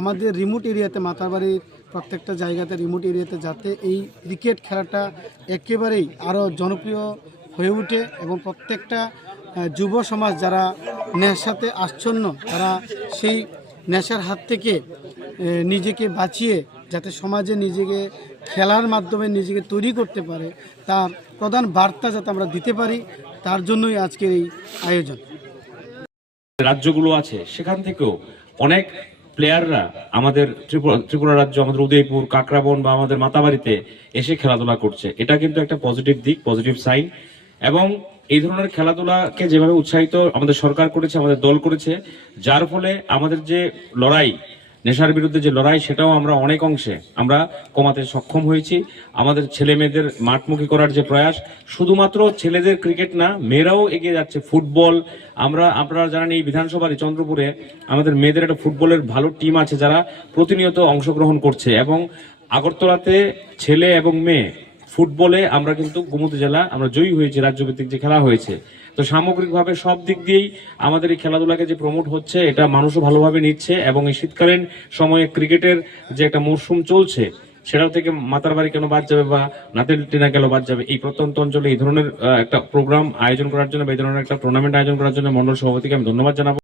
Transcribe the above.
আমাদের রিমোট এরিয়াতে মাতারবাড়ির প্রত্যেকটা জায়গাতে রিমোট এরিয়াতে যাতে এই ক্রিকেট খেলাটা একেবারেই আরও জনপ্রিয় হয়ে ওঠে এবং প্রত্যেকটা যুব সমাজ যারা নেশাতে আচ্ছন্ন তারা সেই নেশার হাত থেকে নিজেকে বাঁচিয়ে যাতে সমাজে নিজেকে খেলার মাধ্যমে নিজেকে তৈরি করতে পারে তার প্রধান বার্তা যাতে আমরা দিতে পারি তার জন্যই আজকের এই আয়োজন। রাজ্যগুলো আছে সেখান থেকেও অনেক প্লেয়াররা আমাদের ত্রিপুরা রাজ্য, আমাদের উদয়পুর, কাকরাবন বা আমাদের মাতাবাড়িতে এসে খেলাধুলা করছে। এটা কিন্তু একটা পজিটিভ দিক, পজিটিভ সাইন। এবং এই ধরনের খেলাধুলাকে যেভাবে উৎসাহিত আমাদের সরকার করেছে, আমাদের দল করেছে, যার ফলে আমাদের যে লড়াই, নেশার বিরুদ্ধে যে লড়াই, সেটাও আমরা অনেক অংশে আমরা কমাতে সক্ষম হয়েছি। আমাদের ছেলে মেয়েদের মাঠমুখী করার যে প্রয়াস, শুধুমাত্র ছেলেদের ক্রিকেট না, মেয়েরাও এগিয়ে যাচ্ছে। ফুটবল, আপনারা জানেন এই বিধানসভার চন্দ্রপুরে আমাদের মেয়েদের একটা ফুটবলের ভালো টিম আছে যারা প্রতিনিয়ত অংশগ্রহণ করছে। এবং আগরতলাতে ছেলে এবং মেয়ে ফুটবলে আমরা কিন্তু গোমতী জেলা আমরা জয়ী হয়েছি, রাজ্যভিত্তিক যে খেলা হয়েছে। তো সামগ্রিকভাবে সব দিক দিয়েই আমাদের এই খেলাধুলাকে যে প্রমোট হচ্ছে, এটা মানুষও ভালোভাবে নিচ্ছে। এবং এই শীতকালীন সময়ে ক্রিকেটের যে একটা মরশুম চলছে, সেটাও থেকে মাতারবাড়ি কেন বাদ যাবে বা নাতিলটিনা কেন বাদ যাবে। এই প্রত্যন্ত অঞ্চলে এই ধরনের একটা প্রোগ্রাম আয়োজন করার জন্য বা এই ধরনের একটা টুর্নামেন্ট আয়োজন করার জন্য মন্ডল সভাপতিকে আমি ধন্যবাদ জানাবো।